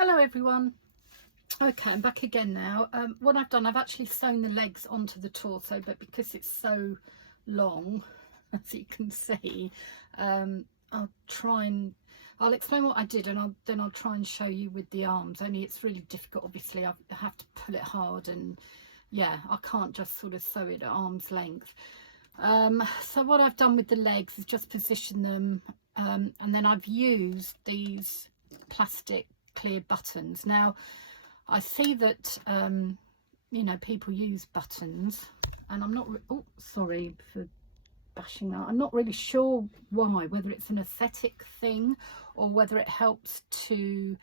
Hello everyone. Okay, I'm back again now. What I've done, I've actually sewn the legs onto the torso, but because it's so long, as you can see, I'll try and I'll explain what I did, and then I'll try and show you with the arms. Only it's really difficult. Obviously, I have to pull it hard, and yeah, I can't just sort of sew it at arm's length. So what I've done with the legs is just position them, and then I've used these plastic clear buttons. Now I see that you know, people use buttons, and I'm not oh, sorry for bashing that. I'm not really sure why, whether it's an aesthetic thing or whether it helps to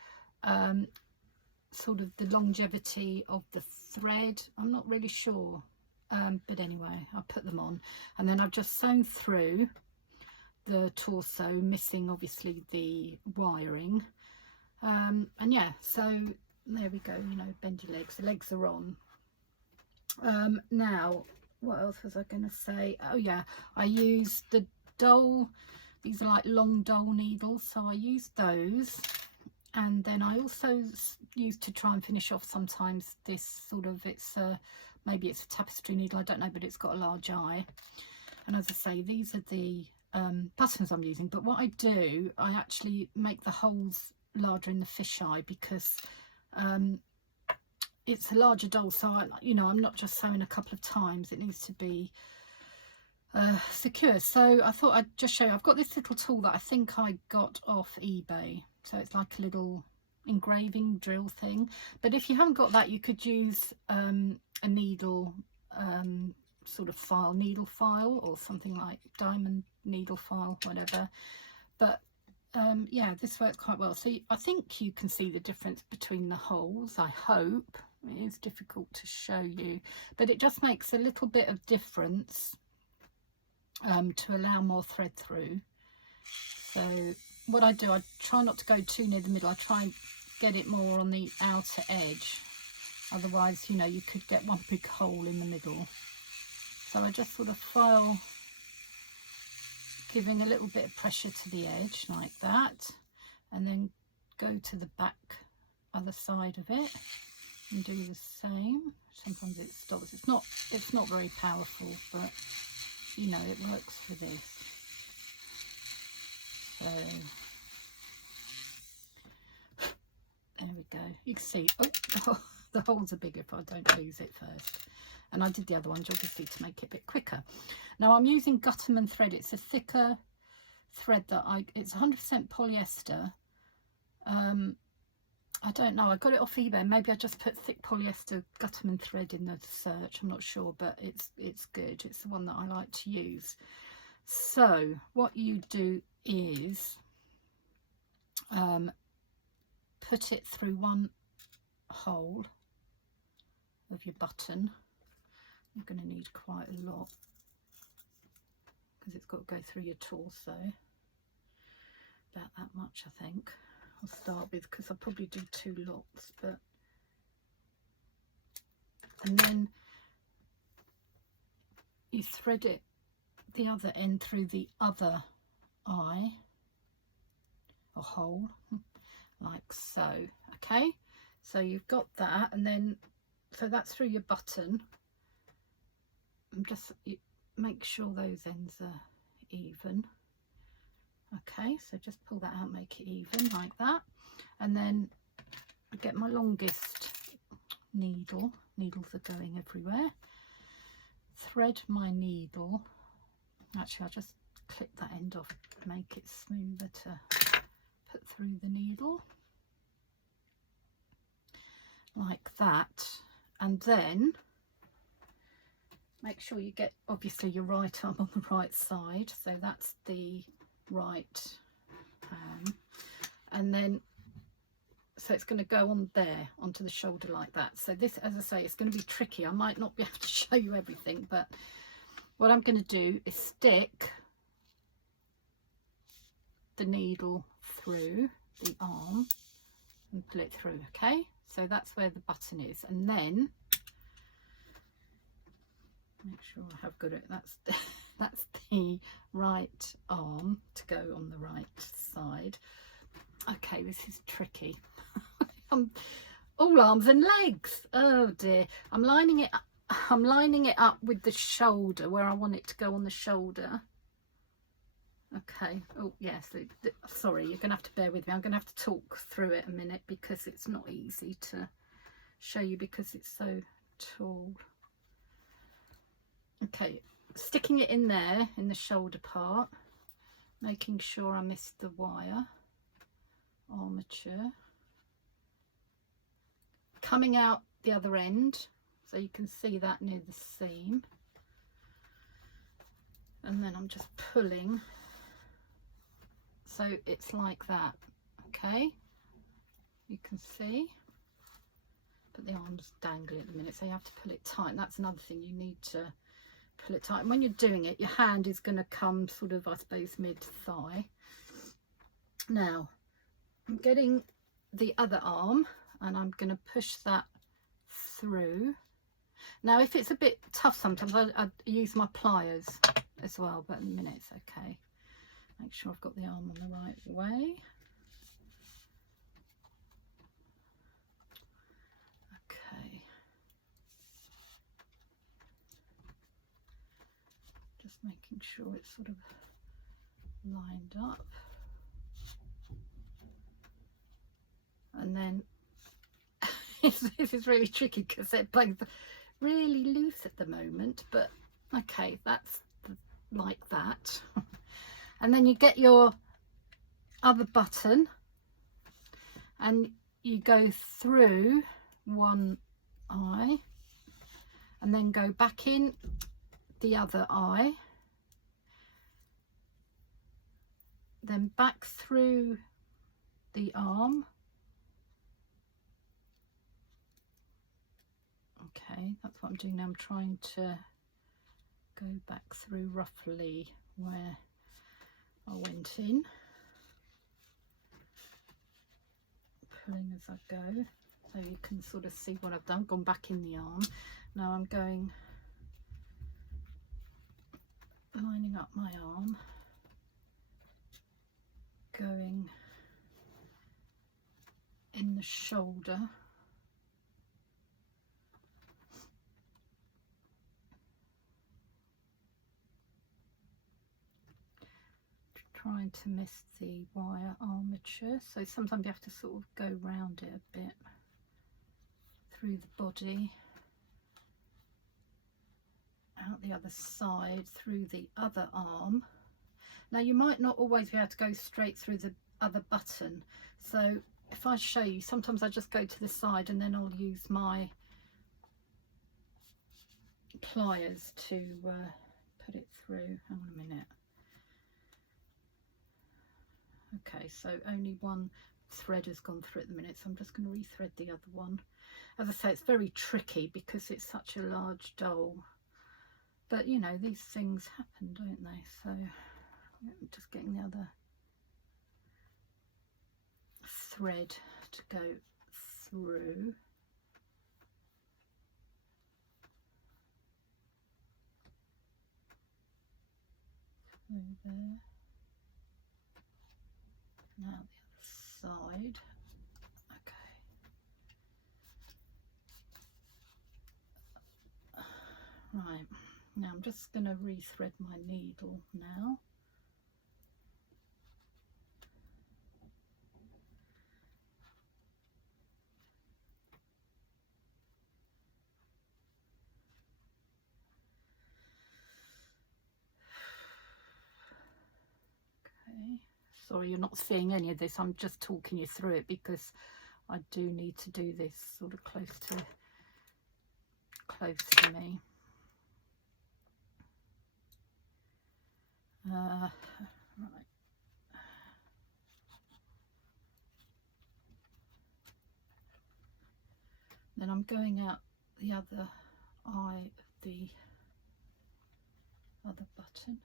sort of the longevity of the thread. I'm not really sure, but anyway, I put them on, and then I've just sewn through the torso, missing obviously the wiring, and yeah, so there we go. You know, bend your legs, the legs are on. Now what else was I going to say? Oh yeah, I used the Dole, these are like long Dole needles, so I used those, and then I also used to try and finish off sometimes this sort of, it's maybe it's a tapestry needle, I don't know, but it's got a large eye. And as I say, these are the buttons I'm using, but what I do, I actually make the holes larger in the fisheye, because it's a larger doll, so you know, I'm not just sewing a couple of times, it needs to be secure. So I thought I'd just show you, I've got this little tool that I think I got off eBay, so it's like a little engraving drill thing, but if you haven't got that, you could use a needle sort of file, needle file, or something like diamond needle file, whatever. But yeah, this works quite well. So I think you can see the difference between the holes, I hope. It is difficult to show you, but it just makes a little bit of difference to allow more thread through. So what I do, I try not to go too near the middle. I try and get it more on the outer edge, otherwise, you know, you could get one big hole in the middle. So I just sort of file, giving a little bit of pressure to the edge like that, and then go to the back other side of it and do the same. Sometimes it stops. It's not very powerful, but you know, it works for this. So there we go. You can see, oh, the holes are bigger if I don't lose it first. And I did the other ones obviously to make it a bit quicker. Now I'm using Gutermann thread. It's a thicker thread that it's 100% polyester. I don't know, I got it off eBay. Maybe I just put thick polyester Gutermann thread in the search, I'm not sure, but it's good. It's the one that I like to use. So what you do is put it through one hole of your button. You're going to need quite a lot, because it's got to go through your torso, about that much I think. I'll start with, because I'll probably do 2 lots, but and then you thread it, the other end, through the other eye or hole, like so. Okay, so you've got that, and then so that's through your button. And just make sure those ends are even. Okay, so just pull that out, make it even like that, and then I get my longest needle. Needles are going everywhere. Thread my needle. Actually, I'll just clip that end off, make it smoother to put through the needle like that, and then make sure you get obviously your right arm on the right side, so that's the right hand, and then so it's going to go on there onto the shoulder like that. So this, as I say, it's going to be tricky. I might not be able to show you everything, but what I'm going to do is stick the needle through the arm and pull it through. Okay, so that's where the button is, and then make sure I have got it. That's the right arm to go on the right side. Okay, this is tricky. I'm all arms and legs. Oh dear. I'm lining it up with the shoulder, where I want it to go on the shoulder. Okay. Oh yes, sorry, you're gonna have to bear with me. I'm gonna have to talk through it a minute because it's not easy to show you because it's so tall. Okay, sticking it in there in the shoulder part, making sure I missed the wire armature, coming out the other end so you can see that near the seam, and then I'm just pulling so it's like that. Okay, you can see, but the arm's dangling at the minute, so you have to pull it tight. That's another thing, you need to pull it tight, and when you're doing it your hand is going to come sort of, I suppose, mid-thigh. Now I'm getting the other arm and I'm going to push that through. Now if it's a bit tough sometimes I use my pliers as well, but in a minute it's okay. Make sure I've got the arm on the right way. Okay, just making sure it's sort of lined up, and then this is really tricky because they're both really loose at the moment, but okay, that's like that. And then you get your other button and you go through one eye and then go back in the other eye, then back through the arm. Okay, that's what I'm doing now. I'm trying to go back through roughly where I went in, pulling as I go, so you can sort of see what I've done. Gone back in the arm. Now I'm going, lining up my arm, going in the shoulder, trying to miss the wire armature, so sometimes you have to sort of go round it a bit through the body, out the other side, through the other arm. Now you might not always be able to go straight through the other button, so if I show you, sometimes I just go to the side and then I'll use my pliers to put it through. Hang on a minute. Okay, so only one thread has gone through at the minute, so I'm just going to rethread the other one. As I say, it's very tricky because it's such a large doll, but you know, these things happen, don't they? So I'm just getting the other thread to go through. Through there. Now the other side. Okay. Right, now I'm just going to rethread my needle now. Okay. Sorry you're not seeing any of this, I'm just talking you through it because I do need to do this sort of close to me. Right. Then I'm going out the other eye of the other button.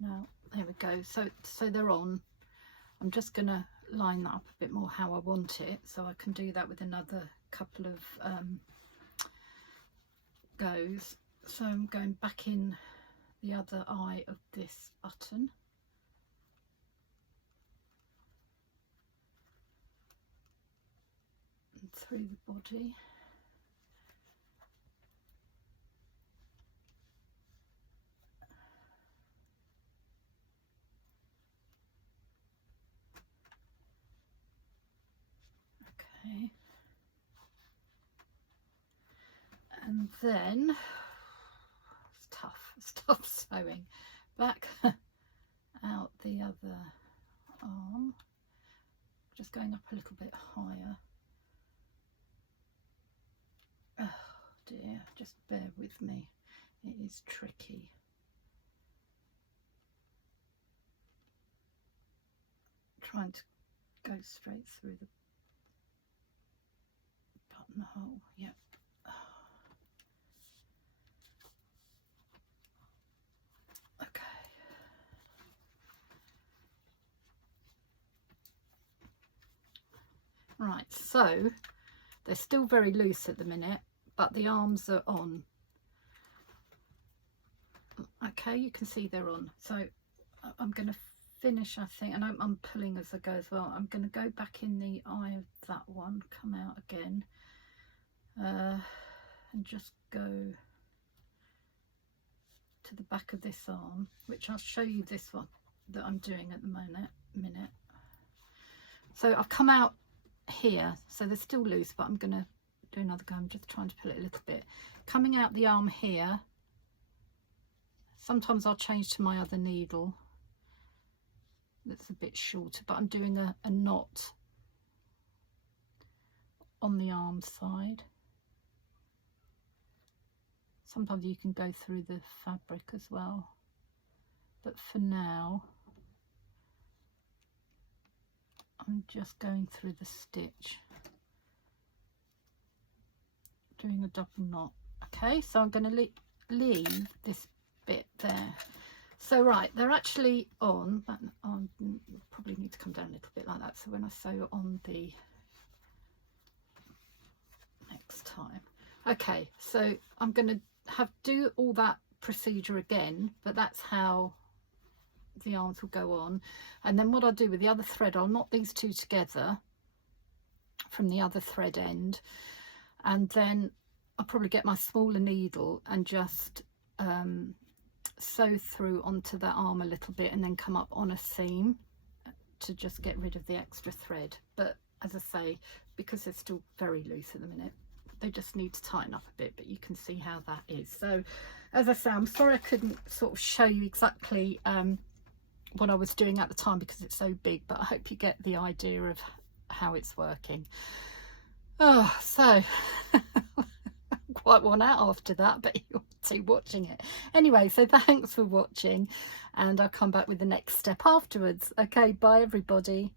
Now there we go, so they're on. I'm just going to line that up a bit more how I want it, so I can do that with another couple of goes. So I'm going back in the other eye of this button, through the body. Okay. And then it's tough sewing. Back out the other arm, just going up a little bit higher. Oh dear, just bear with me, it is tricky. Trying to go straight through the buttonhole. Yep. Okay. Right, so they're still very loose at the minute, but the arms are on. Okay, you can see they're on. So I'm going to finish, I think, and I'm pulling as I go as well. I'm going to go back in the eye of that one, come out again, and just go to the back of this arm, which I'll show you this one that I'm doing at the minute. So I've come out here, so they're still loose, but I'm going to do another go. I'm just trying to pull it a little bit. Coming out the arm here, sometimes I'll change to my other needle that's a bit shorter, but I'm doing a knot on the arm side. Sometimes you can go through the fabric as well, but for now I'm just going through the stitch, doing a double knot. Okay, so I'm going to leave this bit there. So right, they're actually on, but I probably need to come down a little bit like that, so when I sew on the next time. Okay, so I'm going to do all that procedure again, but that's how the arms will go on. And then what I'll do with the other thread, I'll knot these two together from the other thread end, and then I'll probably get my smaller needle and just sew through onto that arm a little bit, and then come up on a seam to just get rid of the extra thread. But as I say, because they're still very loose at the minute, they just need to tighten up a bit, but you can see how that is. So as I say, I'm sorry I couldn't sort of show you exactly what I was doing at the time because it's so big, but I hope you get the idea of how it's working. Oh, so quite worn out after that, but you'll see watching it anyway. So thanks for watching, and I'll come back with the next step afterwards. Okay, bye everybody.